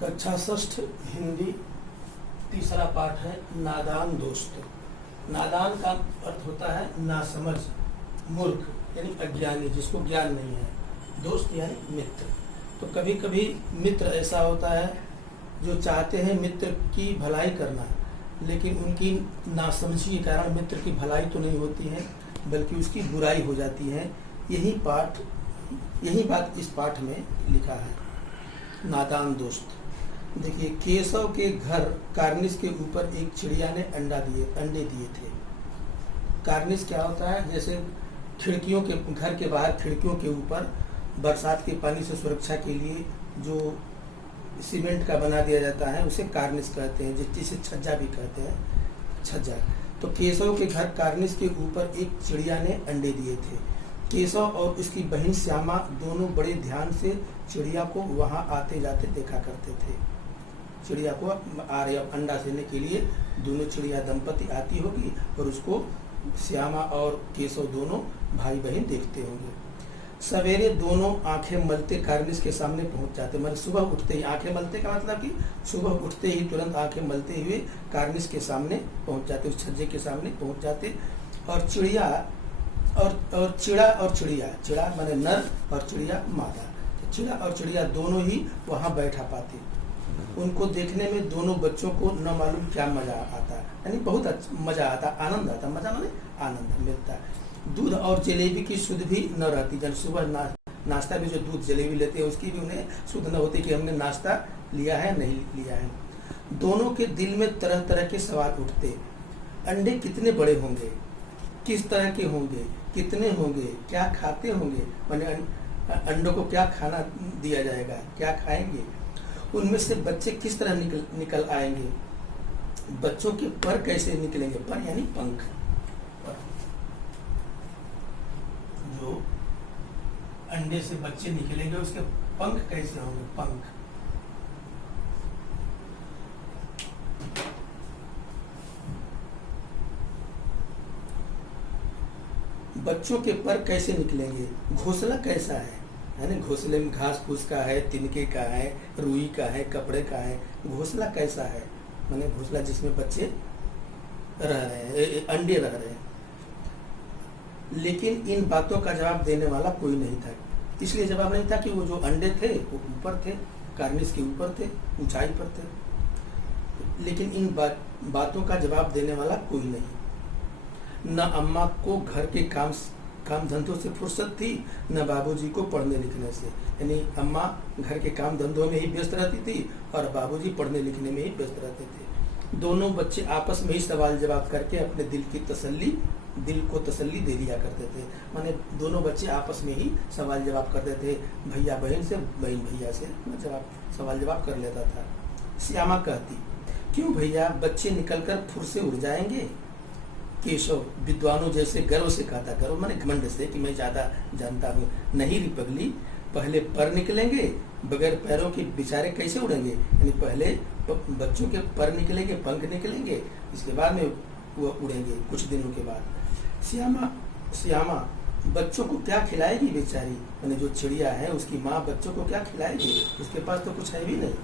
कक्षा षष्ठ हिंदी तीसरा पाठ है नादान दोस्त। नादान का अर्थ होता है नासमझ, मूर्ख यानी अज्ञानी, जिसको ज्ञान नहीं है। दोस्त यानी मित्र। तो कभी कभी मित्र ऐसा होता है जो चाहते हैं मित्र की भलाई करना, लेकिन उनकी नासमझी के कारण मित्र की भलाई तो नहीं होती है बल्कि उसकी बुराई हो जाती है। यही बात इस पाठ में लिखा है। नादान दोस्त। देखिए, केशव के घर कार्निस के ऊपर एक चिड़िया ने अंडे दिए थे। कार्निस क्या होता है? जैसे खिड़कियों के, घर के बाहर खिड़कियों के ऊपर बरसात के पानी से सुरक्षा के लिए जो सीमेंट का बना दिया जाता है उसे कार्निस कहते हैं, जिसे छज्जा भी कहते हैं, छज्जा। तो केशव के घर कार्निस के ऊपर एक चिड़िया ने अंडे दिए थे। केशव और उसकी बहन श्यामा दोनों बड़े ध्यान से चिड़िया को वहां आते जाते देखा करते थे। चिड़िया को आ रही अंडा देने के लिए दोनों चिड़िया दंपति आती होगी और उसको श्यामा और केशव दोनों भाई बहन देखते होंगे। सवेरे दोनों आंखें मलते कार्निस के सामने पहुंच जाते। मतलब सुबह उठते ही, आंखें मलते का मतलब कि सुबह उठते ही तुरंत आंखें मलते हुए कार्निस के सामने पहुंच जाते, उस छज्जे के सामने पहुंच जाते। और चिड़िया और चिड़ा माने नर और चिड़िया मादा, तो चिड़ा और चिड़िया दोनों ही वहां बैठा पाते। उनको देखने में दोनों बच्चों को न मालूम क्या मजा आता, यानी बहुत मजा आता, आनंद आता। मजा माने आनंद मिलता। दूध और जलेबी की सुध भी न रहती। जब सुबह नाश्ता में जो दूध जलेबी लेते हैं उसकी भी उन्हें सुध न होती कि हमने नाश्ता लिया है नहीं लिया है। दोनों के दिल में तरह तरह के सवाल उठते। अंडे कितने बड़े होंगे, किस तरह के होंगे, कितने होंगे, क्या खाते होंगे, माने अंडों को क्या खाना दिया जाएगा, क्या खाएंगे, उनमें से बच्चे किस तरह निकल आएंगे, बच्चों के पर कैसे निकलेंगे, पर यानी पंख, जो अंडे से बच्चे निकलेंगे उसके पंख कैसे होंगे, पंख। बच्चों के पर कैसे निकलेंगे, घोंसला कैसा है, यानी घोंसले में घास फूस का है, तिनके का है, रुई का है, कपड़े का है, घोंसला कैसा है, माने घोंसला जिसमें बच्चे रह रहे हैं, अंडे रह रहे हैं। लेकिन इन बातों का जवाब देने वाला कोई नहीं था। इसलिए जवाब नहीं था कि वो जो अंडे थे वो ऊपर थे, कार्निस के ऊपर थे, ऊंचाई पर थे। लेकिन इन बातों का जवाब देने वाला कोई नहीं। न अम्मा को घर के काम धंधों से फुर्सत थी, न बाबूजी को पढ़ने लिखने से। यानी अम्मा घर के काम धंधों में ही व्यस्त रहती थी और बाबूजी पढ़ने लिखने में ही व्यस्त रहते थे। दोनों बच्चे आपस में ही सवाल जवाब करके अपने दिल को तसल्ली दे दिया करते थे। माने दोनों बच्चे आपस में ही सवाल जवाब करते थे, भैया बहन से, बहन भैया से सवाल जवाब कर लेता था। श्यामा कहती, क्यों भैया, बच्चे निकलकर फुर से उड़ जाएंगे। केशव विद्वानों जैसे गर्व से कहता, गर्व माने घमंड से कि मैं ज्यादा जानता हूँ। नहीं री पगली, पहले पर निकलेंगे, बगैर पैरों के बेचारे कैसे उड़ेंगे। यानी पहले बच्चों के पर निकलेंगे, पंख निकलेंगे, इसके बाद में वो उड़ेंगे कुछ दिनों के बाद। श्यामा बच्चों को क्या खिलाएगी बेचारी, मैंने जो चिड़िया है उसकी माँ बच्चों को क्या खिलाएगी, उसके पास तो कुछ है भी नहीं।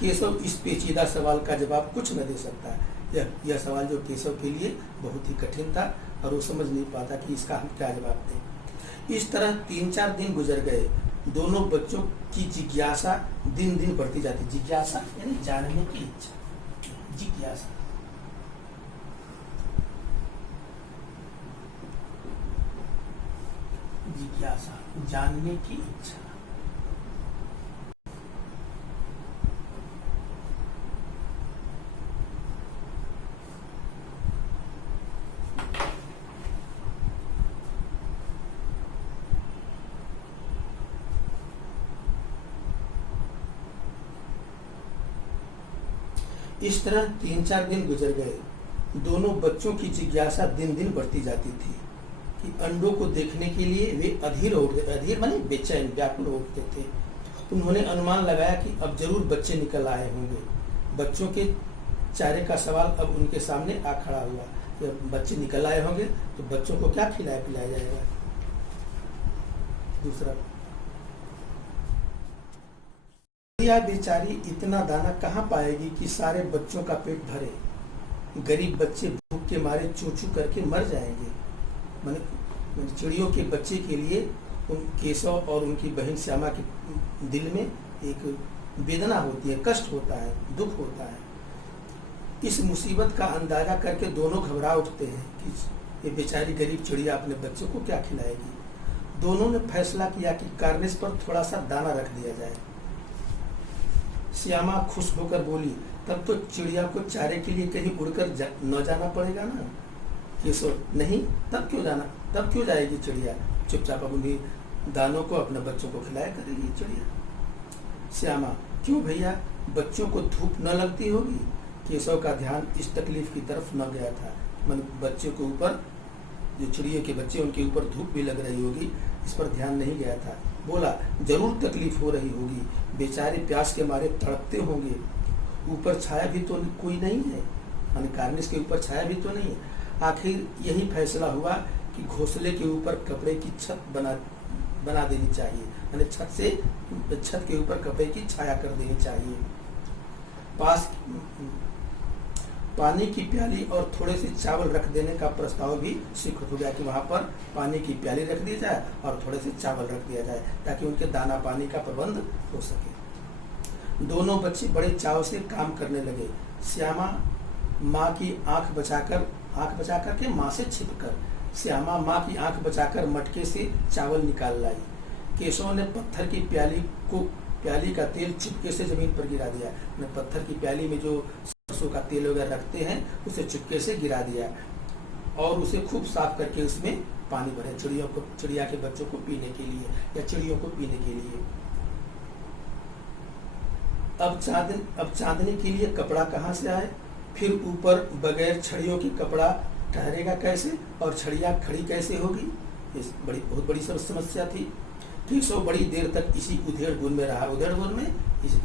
केशव इस पेचीदा सवाल का जवाब कुछ न दे सकता। यह सवाल जो केशव के लिए बहुत ही कठिन था और वो समझ नहीं पाता कि इसका हम क्या जवाब दें। इस तरह 3-4 दिन गुजर गए। दोनों बच्चों की जिज्ञासा दिन दिन बढ़ती जाती। जिज्ञासा यानी जानने की इच्छा, जिज्ञासा। जिज्ञासा जानने की इच्छा। इस तरह 3-4 दिन गुजर गए। दोनों बच्चों की जिज्ञासा दिन दिन बढ़ती जाती थी कि अंडों को देखने के लिए वे अधीर माने बेचैन, व्याकुल हो उठते थे। उन्होंने अनुमान लगाया कि अब जरूर बच्चे निकल आए होंगे। बच्चों के चारे का सवाल अब उनके सामने आ खड़ा हुआ। जब बच्चे निकल आए होंगे तो बच्चों को क्या खिलाया पिलाया जाएगा। दूसरा यह बेचारी इतना दाना कहाँ पाएगी कि सारे बच्चों का पेट भरे। गरीब बच्चे भूख के मारे चूचू करके मर जाएंगे। मैंने चिड़ियों के बच्चे के लिए उन केशव और उनकी बहन श्यामा के दिल में एक वेदना होती है, कष्ट होता है, दुख होता है। इस मुसीबत का अंदाजा करके दोनों घबरा उठते हैं कि ये बेचारी गरीब चिड़िया अपने बच्चों को क्या खिलाएगी। दोनों ने फैसला किया कि कार्निस पर थोड़ा सा दाना रख दिया जाए। श्यामा खुश होकर बोली, तब तो चिड़िया को चारे के लिए कहीं उड़कर न जाना पड़ेगा ना। केशव, नहीं, तब क्यों जाएगी चिड़िया, चुपचाप अपनी दानों को अपने बच्चों को खिलाया करेगी चिड़िया। श्यामा, क्यों भैया, बच्चों को धूप न लगती होगी। केशव का ध्यान इस तकलीफ की तरफ न गया था। बच्चों के ऊपर, जो चिड़ियों के बच्चे उनके ऊपर धूप भी लग रही होगी, इस पर ध्यान नहीं गया था। बोला, जरूर तकलीफ हो रही होगी, बेचारे प्यास के मारे तड़पते होंगे। ऊपर छाया भी तो कोई नहीं है, कार्निस के ऊपर छाया भी तो नहीं है। आखिर यही फैसला हुआ कि घोंसले के ऊपर कपड़े की छत बना देनी चाहिए, छत के ऊपर कपड़े की छाया कर देनी चाहिए। पास पानी की प्याली और थोड़े से चावल रख देने का प्रस्ताव भी स्वीकृत हो गया कि वहां पर पानी की प्याली रख दी जाए और थोड़े से चावल रख दिया जाए ताकि उनके दाना पानी का प्रबंध हो सके। दोनों बच्चे बड़े चाव से काम करने लगे। श्यामा माँ की आंख बचाकर के माँ से छिपकर, श्यामा माँ की आंख बचाकर मटके से चावल निकाल लाई। केशव ने पत्थर की प्याली का तेल चुपके से जमीन पर गिरा दिया। पत्थर की प्याली में जो सरसों का तेल वगैरह रखते हैं उसे चुपके से गिरा दिया और उसे खूब साफ करके उसमें पानी भरे चिड़िया के बच्चों को पीने के लिए या चिड़ियों को पीने के लिए। अब चांदनी के लिए कपड़ा कहाँ से आए, फिर ऊपर बगैर छड़ियों की कपड़ा ठहरेगा कैसे और छड़िया खड़ी कैसे होगी। बहुत बड़ी समस्या थी। केशव बड़ी देर तक इसी उधेड़-बुन में रहा,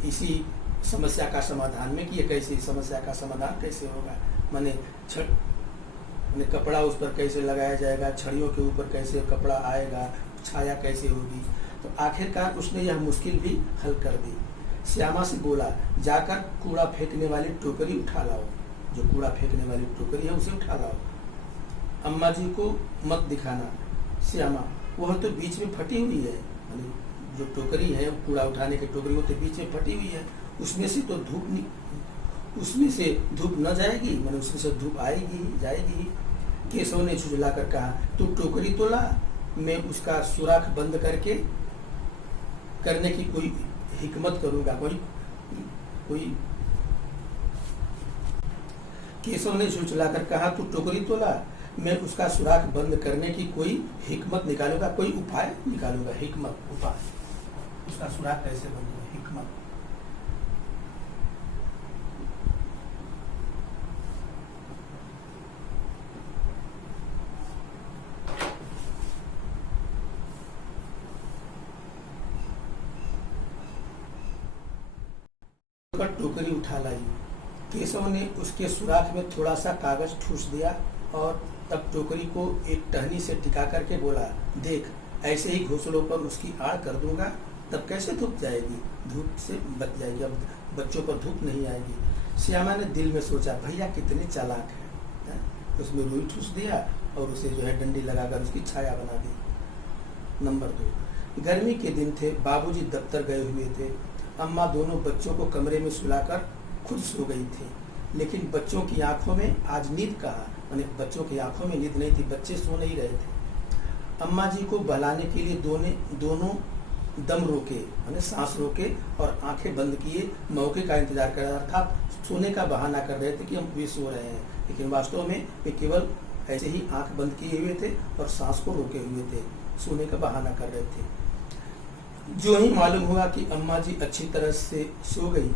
इसी समस्या का समाधान में कि ये कैसे, समस्या का समाधान कैसे होगा। माने कपड़ा उस पर कैसे लगाया जाएगा, छड़ियों के ऊपर कैसे कपड़ा आएगा, छाया कैसे होगी। तो आखिरकार उसने यह मुश्किल भी हल कर दी। श्यामा से बोला, जाकर कूड़ा फेंकने वाली टोकरी उठा लाओ, जो कूड़ा फेंकने वाली टोकरी है उसे उठा लाओ। अम्मा जी को मत दिखाना श्यामा, वह तो बीच में फटी हुई है। जो टोकरी है, कूड़ा उठाने की टोकरी, वो तो बीच में फटी हुई है, उसमें से धूप न जाएगी, उसमें से धूप आएगी जाएगी। केशव ने झुझला कर कहा, तू टोकरी तो ला, मैं उसका सुराख बंद करने की कोई हिकमत करूंगा। कोई केशव ने झुझला कर कहा, तू टोकरी तो ला, मैं उसका सुराख बंद करने की कोई हिकमत निकालूंगा, कोई उपाय निकालूंगा। हिकमत, उपाय, उसका सुराख कैसे बंद होगा, हिकमत। टोकरी उठा लाई। केशव ने उसके सुराख में थोड़ा सा कागज ठूस दिया और तब टोकरी को एक टहनी से टिका करके बोला, देख, ऐसे ही घोंसलों पर उसकी आड़ कर दूंगा, तब कैसे धूप जाएगी, धूप से बच जाएगी, अब बच्चों पर धूप नहीं आएगी। श्यामा ने दिल में सोचा, भैया कितने चालाक है। उसमें रुई ठूस दिया और उसे जो है डंडी लगाकर उसकी छाया बना दी। नंबर 2, गर्मी के दिन थे, बाबूजी दफ्तर गए हुए थे। अम्मा दोनों बच्चों को कमरे में सुलाकर खुद सो गई थी, लेकिन बच्चों की आंखों में आज नींद कहाँ, बच्चों की आंखों में नींद नहीं थी, बच्चे सो नहीं रहे थे। अम्मा जी को बहलाने के लिए दोनों दम रोके, सांस रोके और आंखें बंद किए मौके का इंतजार कर रहा था। सोने का बहाना कर रहे थे कि हम वे सो रहे हैं, लेकिन वास्तव में वे केवल ऐसे ही आंख बंद किए हुए थे और सांस को रोके हुए थे, सोने का बहाना कर रहे थे। जो ही मालूम हुआ कि अम्मा जी अच्छी तरह से सो गई,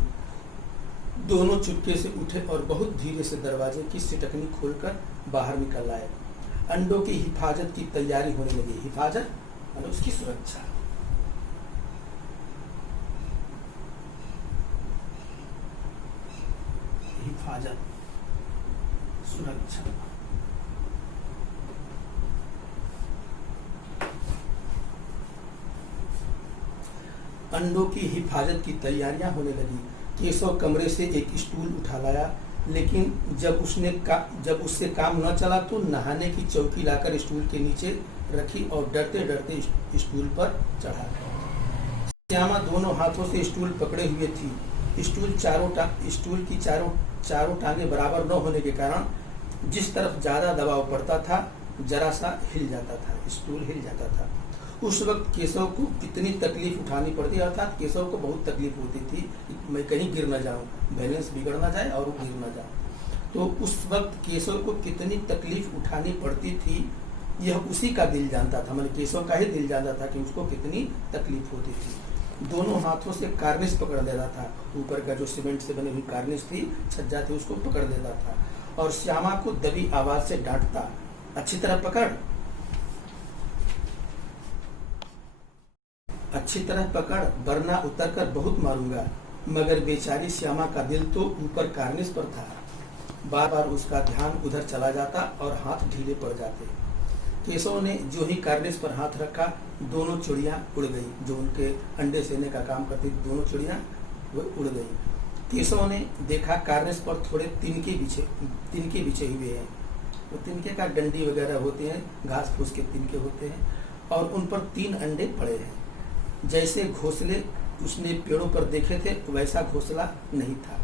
दोनों चुपके से उठे और बहुत धीरे से दरवाजे की सिटकनी खोलकर बाहर निकल आए। अंडों की हिफाजत की तैयारी होने लगी। हिफाजत माने उसकी सुरक्षा। हिफाजत, सुरक्षा। अंडों की हिफाजत की तैयारियां होने लगी। केशव कमरे से एक स्टूल उठा लाया, लेकिन जब उससे काम न चला तो नहाने की चौकी लाकर स्टूल के नीचे रखी और डरते डरते स्टूल पर चढ़ा। श्यामा दोनों हाथों से स्टूल पकड़े हुए थी। स्टूल की चारों टांगे बराबर न होने के कारण जिस तरफ ज्यादा दबाव पड़ता था जरा सा हिल जाता था, स्टूल हिल जाता था। उस वक्त केशव को कितनी तकलीफ उठानी पड़ती, अर्थात केशव को बहुत तकलीफ होती थी मैं कहीं गिर न जाऊं, बैलेंस बिगड़ ना जाए और वो गिर न जाए। तो उस वक्त केशव को कितनी तकलीफ उठानी पड़ती थी यह उसी का दिल जानता था, मतलब केशव का ही दिल जानता था कि उसको कितनी तकलीफ होती थी। दोनों हाथों से कार्निस पकड़ लेता था, ऊपर का जो सीमेंट से बनी हुई कार्निस थी, छज्जा थी, उसको पकड़ लेता था और श्यामा को दबी आवाज से डांटता, अच्छी तरह पकड़, अच्छी तरह पकड़, वरना उतरकर बहुत मारूंगा। मगर बेचारी श्यामा का दिल तो ऊपर कार्निस पर था। बार बार उसका ध्यान उधर चला जाता और हाथ ढीले पड़ जाते। केशव ने जो ही कार्निस पर हाथ रखा, दोनों चिड़ियां उड़ गई, जो उनके अंडे सेने का काम करती थी, दोनों चिड़ियां वो उड़ गई। केशव ने देखा कार्निस पर थोड़े तिनके बिछे हुए हैं। वो तिनके का डंडी वगैरह होते हैं, घास फूस के तिनके होते हैं और उन पर 3 अंडे पड़े हैं। जैसे घोंसले उसने पेड़ों पर देखे थे वैसा घोंसला नहीं था।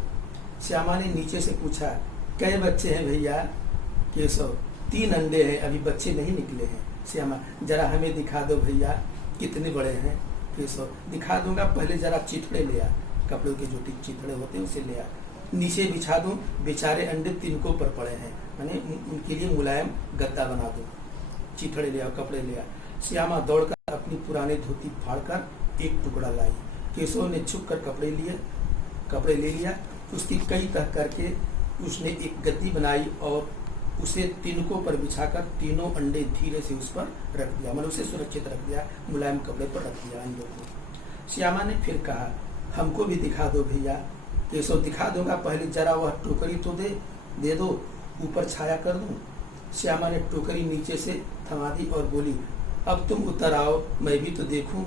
श्यामा ने नीचे से पूछा, कै बच्चे हैं भैया? केशव, 3 अंडे हैं, अभी बच्चे नहीं निकले हैं। श्यामा, जरा हमें दिखा दो भैया कितने बड़े हैं। केशव, दिखा दूंगा, पहले जरा चिथड़े ले आ, कपड़ों के जो चिथड़े होते हैं उसे ले आ, नीचे बिछा दूं, बेचारे अंडे तिनकों पर पड़े हैं, मैंने उनके लिए मुलायम गद्दा बना दो, चिथड़े ले आओ, कपड़े ले आ। श्यामा दौड़कर अपनी पुरानी धोती फाड़कर एक टुकड़ा लाई। केशव ने छुप कर कपड़े ले लिया। उसकी कई तह करके उसने एक गद्दी बनाई और उसे तिनकों पर बिछाकर तीनों अंडे धीरे से उस पर रख दिया, मतलब उसे सुरक्षित रख दिया, मुलायम कपड़े पर रख दिया अंडों को। श्यामा ने फिर कहा, हमको भी दिखा दो भैया। केशव, दिखा दूंगा, पहले जरा वह टोकरी तो दे दो, ऊपर छाया कर दूं। श्यामा ने टोकरी नीचे से थमा दी और बोली, अब तुम उतर आओ, मैं भी तो देखूं।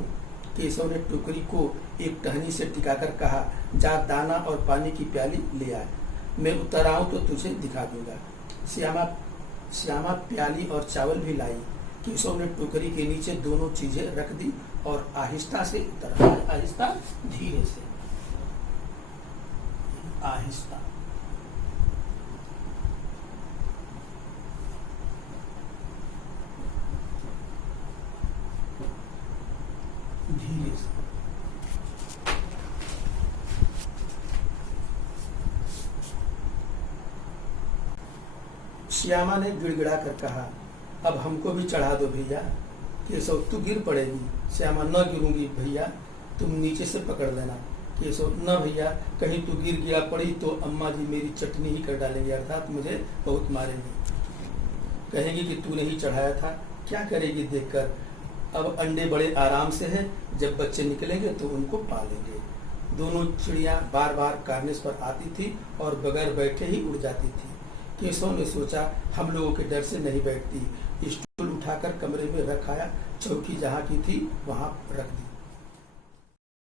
केशव ने टोकरी को एक टहनी से टिकाकर कहा, जा दाना और पानी की प्याली ले आए, मैं उतर आऊं तो तुझे दिखा दूंगा। श्यामा प्याली और चावल भी लाई। केशव ने टोकरी के नीचे दोनों चीजें रख दी और आहिस्ता से उतर आए, आहिस्ता, धीरे से, आहिस्ता। धीरे से। श्यामा ने गिड़गिड़ा कर कहा, अब हमको भी चढ़ा दो भैया। केशव, तू गिर पड़ेगी। श्यामा, न गिरूंगी भैया, तुम नीचे से पकड़ लेना। केशव, न भैया, कहीं तू गिरा पड़ी तो अम्मा जी मेरी चटनी ही कर डालेंगे, अर्थात मुझे बहुत मारेंगे, कहेंगी कि तूने ही चढ़ाया था। क्या करेगी देखकर? अब अंडे बड़े आराम से हैं, जब बच्चे निकलेंगे तो उनको पालेंगे। दोनों चिड़िया बार बार कार्निस पर आती थी और बगैर बैठे ही उड़ जाती थी। केशव ने सोचा, हम लोगों के डर से नहीं बैठती। स्टूल उठाकर कमरे में रख आया, चौकी जहाँ की थी वहां रख दी।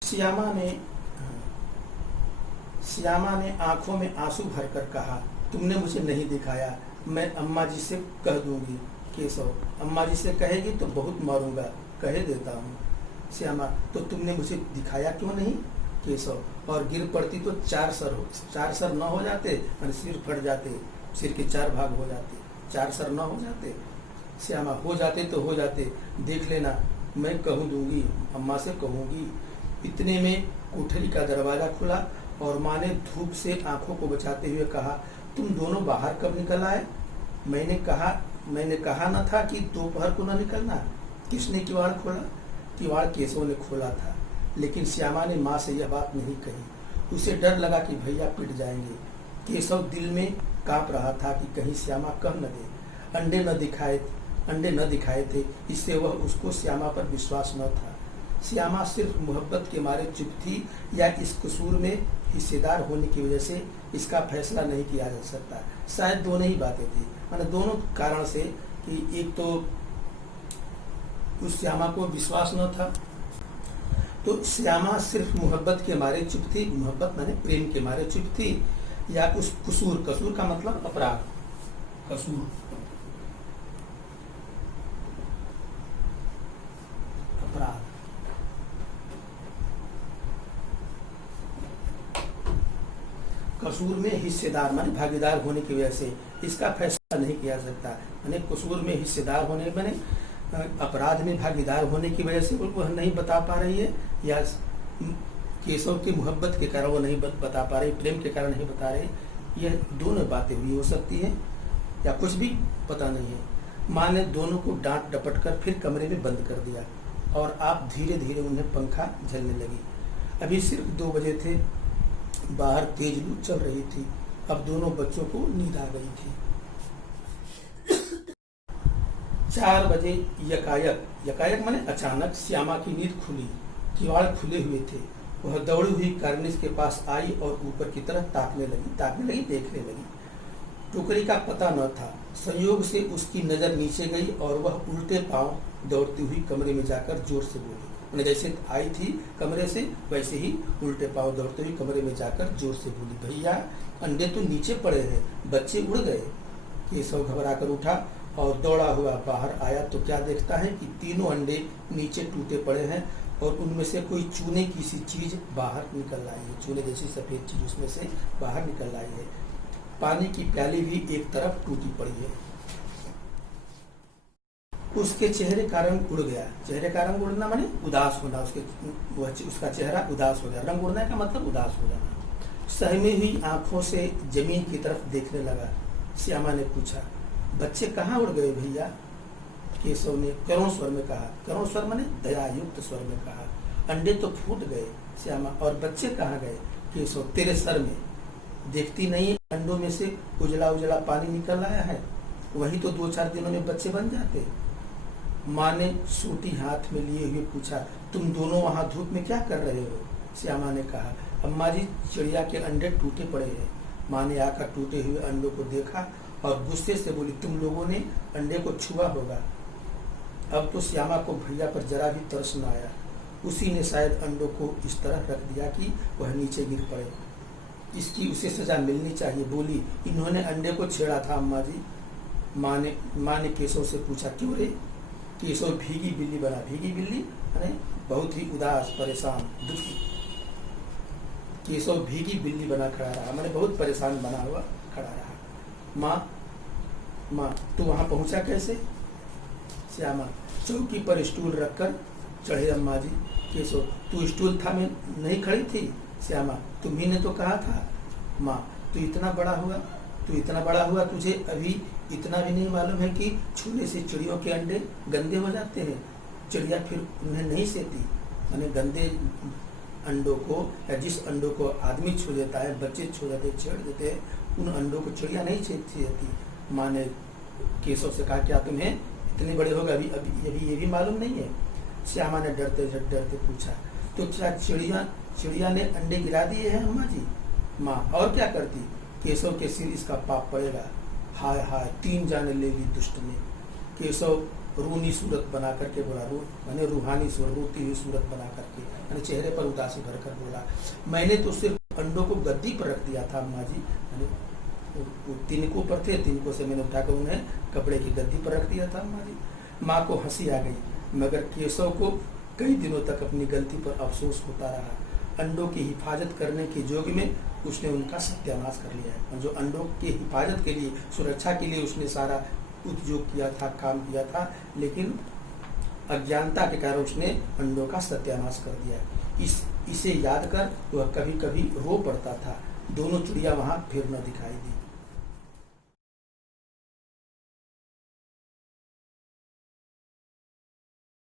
श्यामा ने आंखों में आंसू भरकर कहा, तुमने मुझे नहीं दिखाया, मैं अम्मा जी से कह दूंगी। केशव, अम्मा जी से कहेगी तो बहुत मारूंगा, कहे देता हूँ। श्यामा, तो तुमने मुझे दिखाया क्यों नहीं? केशव, और गिर पड़ती तो 4 सर न हो जाते, मैंने सिर फट जाते, सिर के 4 भाग हो जाते, 4 सर न हो जाते। श्यामा, हो जाते तो हो जाते, देख लेना, मैं कह दूंगी, अम्मा से कहूंगी। इतने में कोठरी का दरवाजा खुला और माँ ने धूप से आंखों को बचाते हुए कहा, तुम दोनों बाहर कब निकल आए? मैंने कहा न था कि दोपहर को न निकलना। किसने किवाड़ खोला? किवाड़ केशव ने खोला था, लेकिन श्यामा ने माँ से यह बात नहीं कही। उसे डर लगा कि भैया पिट जाएंगे। केशव दिल में कांप रहा था कि कहीं श्यामा कह न दे। अंडे न दिखाए थे, इससे वह उसको श्यामा पर विश्वास न था। श्यामा सिर्फ मोहब्बत के मारे चुप थी या इस कसूर में हिस्सेदार होने की वजह से इसका फैसला नहीं किया जा सकता। शायद दोनों ही बातें थी, माने दोनों कारण से कि एक तो उस श्यामा को विश्वास न था, तो श्यामा सिर्फ मोहब्बत के मारे चुप थी, मोहब्बत माने प्रेम के मारे चुप थी, या उस कसूर, कसूर का मतलब अपराध, कसूर, अपराध, कसूर में हिस्सेदार माने भागीदार होने की वजह से इसका फैसला नहीं किया जा सकता। माने कसूर में हिस्सेदार होने माने अपराध में भागीदार होने की वजह से वो नहीं बता पा रही है, या केशव की मोहब्बत के कारण वो नहीं बता पा रही, प्रेम के कारण नहीं बता रही। यह दोनों बातें भी हो सकती हैं, या कुछ भी पता नहीं है। माँ ने दोनों को डांट डपट कर फिर कमरे में बंद कर दिया और आप धीरे धीरे उन्हें पंखा झलने लगी। अभी सिर्फ 2 बजे थे, बाहर तेज लू चल रही थी। अब दोनों बच्चों को नींद आ गई थी। 4 बजे यकायक माने अचानक श्यामा की नींद खुली, किवाड़ खुले हुए थे। वह दौड़ी हुई कार्निस के पास आई और ऊपर की तरफ ताकने लगी, देखने लगी। टोकरी का पता न था। संयोग से उसकी नजर नीचे गई और वह उल्टे पांव दौड़ती हुई कमरे में जाकर जोर से बोली। मैंने जैसे आई थी कमरे से वैसे ही उल्टे पांव दौड़ते हुए कमरे में जाकर जोर से बोली, भैया अंडे तो नीचे पड़े हैं, बच्चे उड़ गए। केशव घबरा कर उठा और दौड़ा हुआ बाहर आया तो क्या देखता है कि तीनों अंडे नीचे टूटे पड़े हैं और उनमें से कोई चूने की सी चीज बाहर निकल आई है, चूने जैसी सफेद चीज उसमें से बाहर निकल आई है। पानी की प्याली भी एक तरफ टूटी पड़ी है। उसके चेहरे का रंग उड़ गया। चेहरे का रंग उड़ना माने उदास होना, उसका चेहरा उदास हो गया। रंग उड़ने का मतलब उदास हो जाना। सहमी हुई आंखों से जमीन की तरफ देखने लगा। श्यामा ने पूछा, बच्चे कहाँ उड़ गए भैया? केशव ने करुण स्वर में कहा, करुण स्वर माने दयायुक्त स्वर में कहा, अंडे तो फूट गए श्यामा, और बच्चे कहाँ गए? केशव, तेरे सर में देखती नहीं अंडों में से उजला उजला पानी निकल आया है, वही तो 2-4 दिनों में बच्चे बन जाते। माँ ने सूटी हाथ में लिए हुए पूछा, तुम दोनों वहां धूप में क्या कर रहे हो? श्यामा ने कहा, अम्मा जी चिड़िया के अंडे टूटे पड़े हैं। माँ ने आकर टूटे हुए अंडों को देखा और गुस्से से बोली, तुम लोगों ने अंडे को छुआ होगा। अब तो श्यामा को भैया पर जरा भी तरस न आया। उसी ने शायद अंडों को इस तरह रख दिया कि वह नीचे गिर पड़े। इसकी उसे सजा मिलनी चाहिए। बोली, इन्होंने अंडे को छेड़ा था अम्मा जी। माँ ने केशव से पूछा, क्यों रे? केशव भीगी बिल्ली बना। भीगी बिल्ली यानी बहुत ही उदास, परेशान, दुखी। केशव भीगी बिल्ली बना खड़ा रहा, मैंने बहुत परेशान बना हुआ खड़ा रहा। माँ तू वहां पहुंचा कैसे? श्यामा, चौकी पर स्टूल रखकर चढ़े अम्मा जी। केशव, तू स्टूल था मैं नहीं खड़ी थी? श्यामा, तुम्ही ने तो कहा था। माँ, तू इतना बड़ा हुआ तुझे अभी इतना भी नहीं मालूम है कि छूने से चिड़ियों के अंडे गंदे हो जाते हैं। चिड़िया फिर उन्हें नहीं सेती। मैंने गंदे अंडों को, या जिस अंडों को आदमी छू देता है, बच्चे छू देते, छेड़ देते हैं, उन अंडों को चिड़िया नहीं छेड़ती। माँ ने केशव से कहा, क्या तुम्हें इतने बड़े हो गए अभी ये भी मालूम नहीं है? श्यामा ने डरते पूछा, तो क्या चिड़िया ने अंडे गिरा दिए हैं अम्मा जी? माँ, और क्या करती? केशव के सिर इसका पाप पड़ेगा। हाय हाय, 3 जाने ले ली दुष्ट ने। केशव रूनी सूरत बना करके बोला, मैंने रूहानी सूरत, रोती हुई सूरत बना करके, मैंने चेहरे पर उदासी भरकर बोला, मैंने तो सिर्फ अंडों को गद्दी पर रख दिया था अम्मा जी। मैंने तिनकों पर थे, तिनकों से मैंने उठाकर उन्हें कपड़े की गद्दी पर रख दिया था अम्मा जी। माँ को हंसी आ गई, मगर केशव को कई दिनों तक अपनी गलती पर अफसोस होता रहा। अंडों की हिफाजत करने के जोग में उसने उनका सत्यानाश कर लिया है। और जो अंडों की हिफाजत के लिए, सुरक्षा के लिए उसने सारा उद्योग किया था, काम किया था, लेकिन अज्ञानता के कारण उसने अंडों का सत्यानाश कर दिया। इसे याद कर वह कभी कभी रो पड़ता था। दोनों चिड़िया वहां फिर न दिखाई दी।